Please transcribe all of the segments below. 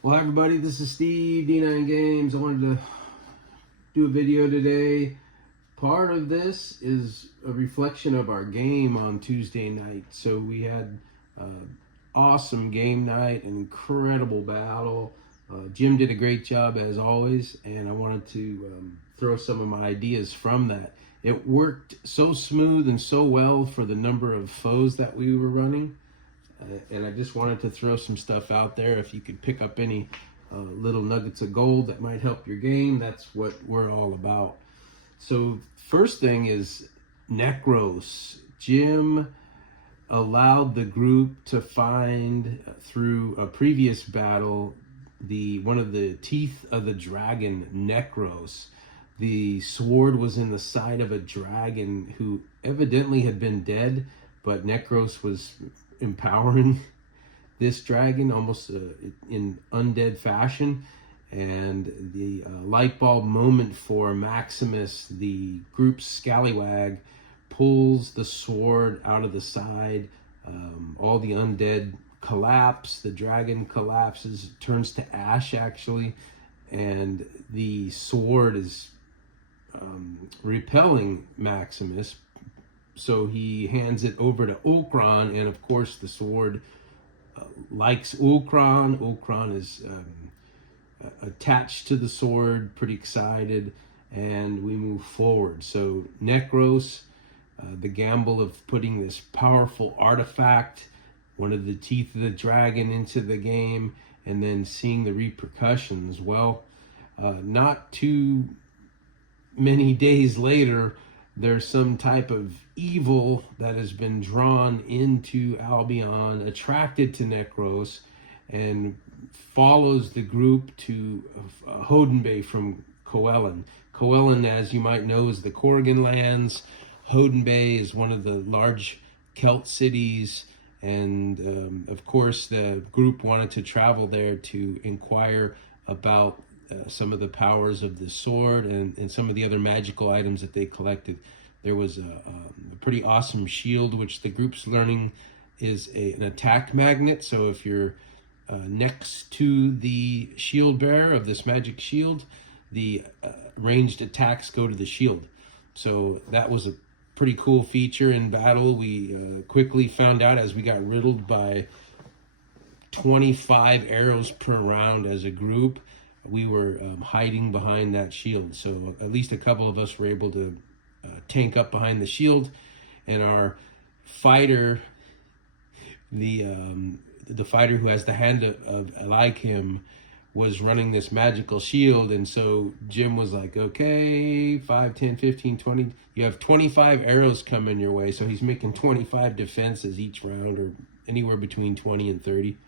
Well, hi everybody, this is Steve, D9 Games. I wanted to do a video today. Part of this is a reflection of our game on Tuesday night. So we had awesome game night, an incredible battle. Jim did a great job as always, and I wanted to throw some of my ideas from that. It worked so smooth and so well for the number of foes that we were running. And I just wanted to throw some stuff out there. If you could pick up any little nuggets of gold that might help your game, that's what we're all about. So first thing is Necros. Jim allowed the group to find through a previous battle one of the teeth of the dragon, Necros. The sword was in the side of a dragon who evidently had been dead, but Necros was empowering this dragon almost in undead fashion. And the light bulb moment for Maximus, the group's scallywag, pulls the sword out of the side. All the undead collapse, the dragon collapses, turns to ash actually, and the sword is repelling Maximus. So he hands it over to Okran, and of course the sword likes Okran. Okran is attached to the sword, pretty excited, and we move forward. So Necros, the gamble of putting this powerful artifact, one of the teeth of the dragon, into the game, and then seeing the repercussions. Well, not too many days later, there's some type of evil that has been drawn into Albion, attracted to Necros, and follows the group to Hoden Bay from Coelen. Coelen, as you might know, is the Corrigan lands. Hoden Bay is one of the large Celt cities, and of course the group wanted to travel there to inquire about some of the powers of the sword and some of the other magical items that they collected. There was a pretty awesome shield, which the group's learning is an attack magnet. So if you're next to the shield bearer of this magic shield, the ranged attacks go to the shield. So that was a pretty cool feature in battle. We quickly found out, as we got riddled by 25 arrows per round as a group, we were hiding behind that shield. So at least a couple of us were able to tank up behind the shield, and our fighter, the fighter who has the hand of Eliakim, was running this magical shield. And so Jim was like, okay, 5, 10, 15, 20, you have 25 arrows coming your way. So he's making 25 defenses each round, or anywhere between 20 and 30.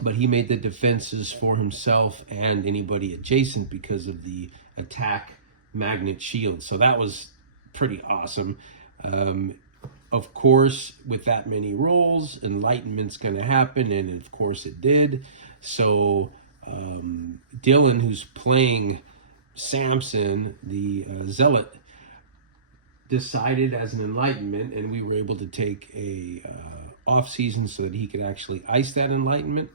But he made the defenses for himself and anybody adjacent because of the attack magnet shield. So that was pretty awesome. Of course, with that many rolls, enlightenment's going to happen, and of course it did. So Dylan, who's playing Samson, the zealot, decided as an enlightenment, and we were able to take a off season so that he could actually ice that enlightenment.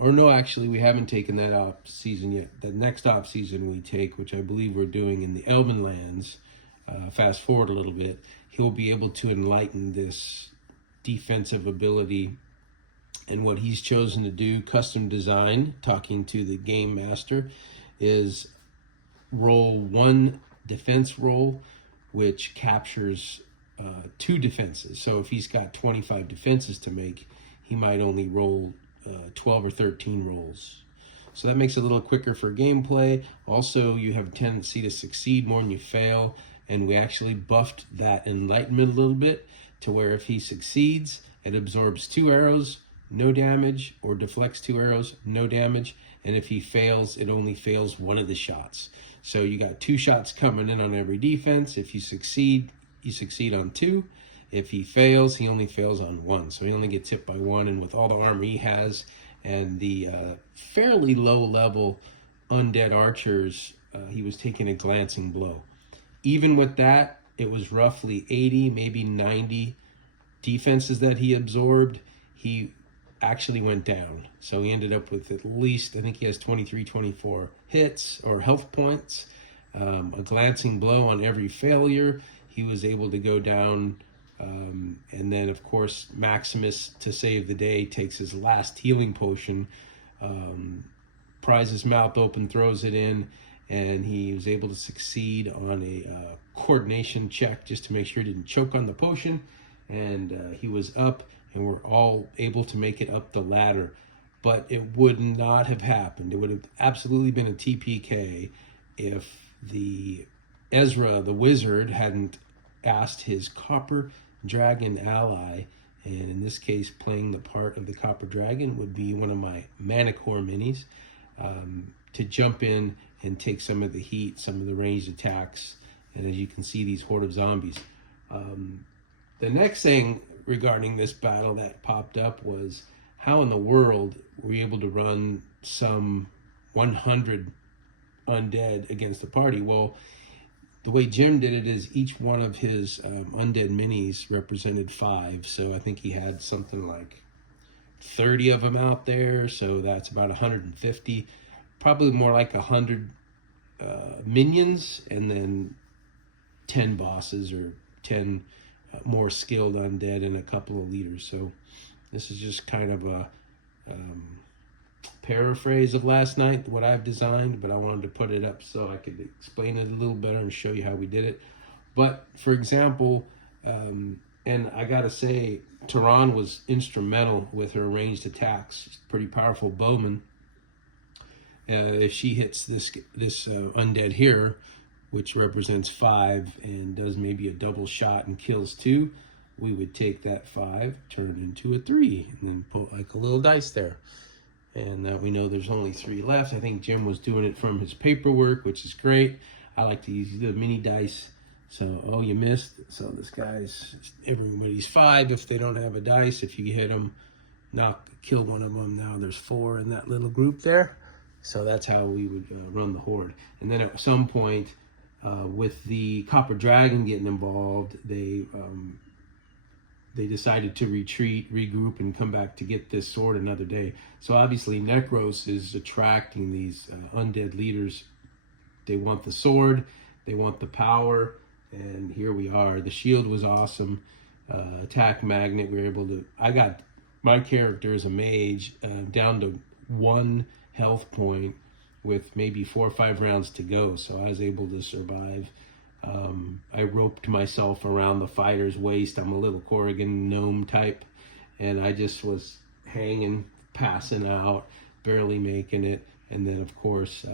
Or no, actually, we haven't taken that off season yet. The next off season we take, which I believe we're doing in the Elven lands, fast forward a little bit, he'll be able to enlighten this defensive ability. And what he's chosen to do, custom design, talking to the game master, is roll one defense roll, which captures 2 defenses. So if he's got 25 defenses to make, he might only roll 12 or 13 rolls. So that makes it a little quicker for gameplay. Also, you have a tendency to succeed more than you fail, and we actually buffed that enlightenment a little bit to where if he succeeds, it absorbs 2 arrows, no damage, or deflects 2 arrows, no damage, and if he fails, it only fails 1 of the shots. So you got 2 shots coming in on every defense. If you succeed on 2. If he fails, he only fails on 1. So he only gets hit by 1, and with all the armor he has and the fairly low level undead archers, he was taking a glancing blow. Even with that, it was roughly 80, maybe 90 defenses that he absorbed. He actually went down. So he ended up with at least, I think he has 23, 24 hits or health points, a glancing blow on every failure. He was able to go down. And then, of course, Maximus, to save the day, takes his last healing potion, pries his mouth open, throws it in, and he was able to succeed on a coordination check just to make sure he didn't choke on the potion. And he was up, and we're all able to make it up the ladder. But it would not have happened. It would have absolutely been a TPK if the Ezra, the wizard, hadn't asked his copper dragon ally, and in this case playing the part of the copper dragon would be one of my Manicore minis, to jump in and take some of the heat, some of the ranged attacks, and as you can see, these horde of zombies. The next thing regarding this battle that popped up was how in the world were we able to run some 100 undead against the party? Well, the way Jim did it is each one of his undead minis represented 5. So I think he had something like 30 of them out there. So that's about 150, probably more like 100 minions, and then 10 bosses or 10 more skilled undead and a couple of leaders. So this is just kind of a paraphrase of last night, what I've designed, but I wanted to put it up so I could explain it a little better and show you how we did it. But for example, and I gotta say, Tehran was instrumental with her ranged attacks. She's a pretty powerful bowman. If she hits this undead here, which represents 5, and does maybe a double shot and kills 2, we would take that 5, turn it into a 3, and then put like a little dice there. And we know there's only 3 left. I think Jim was doing it from his paperwork, which is great. I like to use the mini dice. So, oh, you missed. So this guy's, everybody's 5 if they don't have a dice. If you hit them, kill one of them. Now there's 4 in that little group there. So that's how we would run the horde. And then at some point, with the Copper Dragon getting involved, they decided to retreat, regroup, and come back to get this sword another day. So obviously Necros is attracting these undead leaders. They want the sword, they want the power, and here we are. The shield was awesome. Attack magnet, we were able to, I got my character as a mage down to 1 health point with maybe 4 or 5 rounds to go. So I was able to survive. I roped myself around the fighter's waist. I'm a little Corrigan gnome type, and I just was hanging, passing out, barely making it. And then, of course,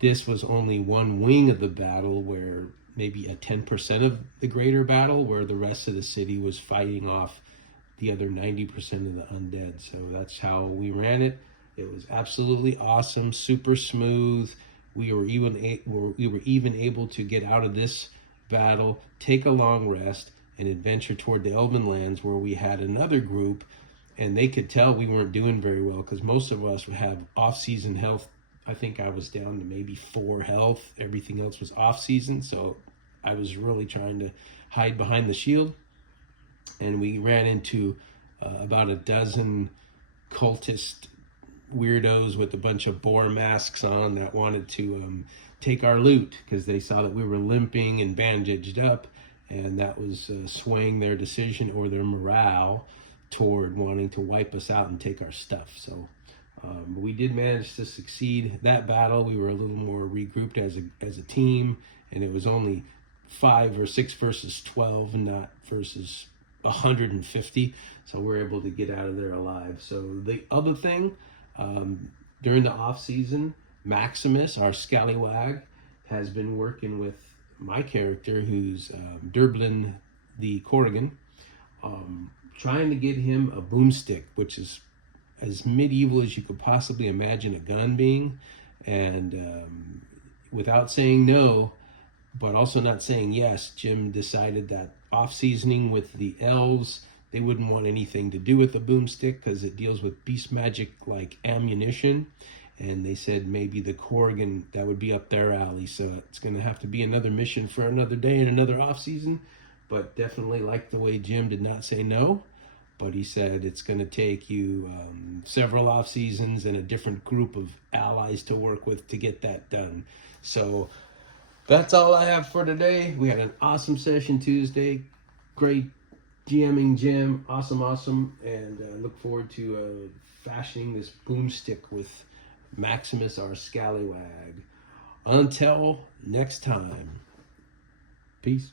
this was only one wing of the battle, where maybe a 10% of the greater battle, where the rest of the city was fighting off the other 90% of the undead. So that's how we ran it. It was absolutely awesome, super smooth. We were even able to get out of this battle, take a long rest, and adventure toward the Elven lands, where we had another group, and they could tell we weren't doing very well because most of us would have off-season health. I think I was down to maybe 4 health. Everything else was off-season, so I was really trying to hide behind the shield. And we ran into about a dozen cultist weirdos with a bunch of boar masks on that wanted to take our loot because they saw that we were limping and bandaged up, and that was swaying their decision or their morale toward wanting to wipe us out and take our stuff. So we did manage to succeed that battle. We were a little more regrouped as a team, and it was only 5 or 6 versus 12, not versus 150. So we're able to get out of there alive. So the other thing, during the off season, Maximus, our scallywag, has been working with my character, who's Durblin the Corrigan, trying to get him a boomstick, which is as medieval as you could possibly imagine a gun being. And without saying no, but also not saying yes, Jim decided that off-seasoning with the elves, they wouldn't want anything to do with the boomstick because it deals with beast magic like ammunition. And they said maybe the Corrigan, that would be up their alley. So it's going to have to be another mission for another day and another off-season. But definitely like the way Jim did not say no. but he said it's going to take you several off seasons and a different group of allies to work with to get that done. So that's all I have for today. We had an awesome session Tuesday. Great GMing Jim. Awesome. And look forward to fashioning this boomstick with Maximus, our scallywag. Until next time. Peace.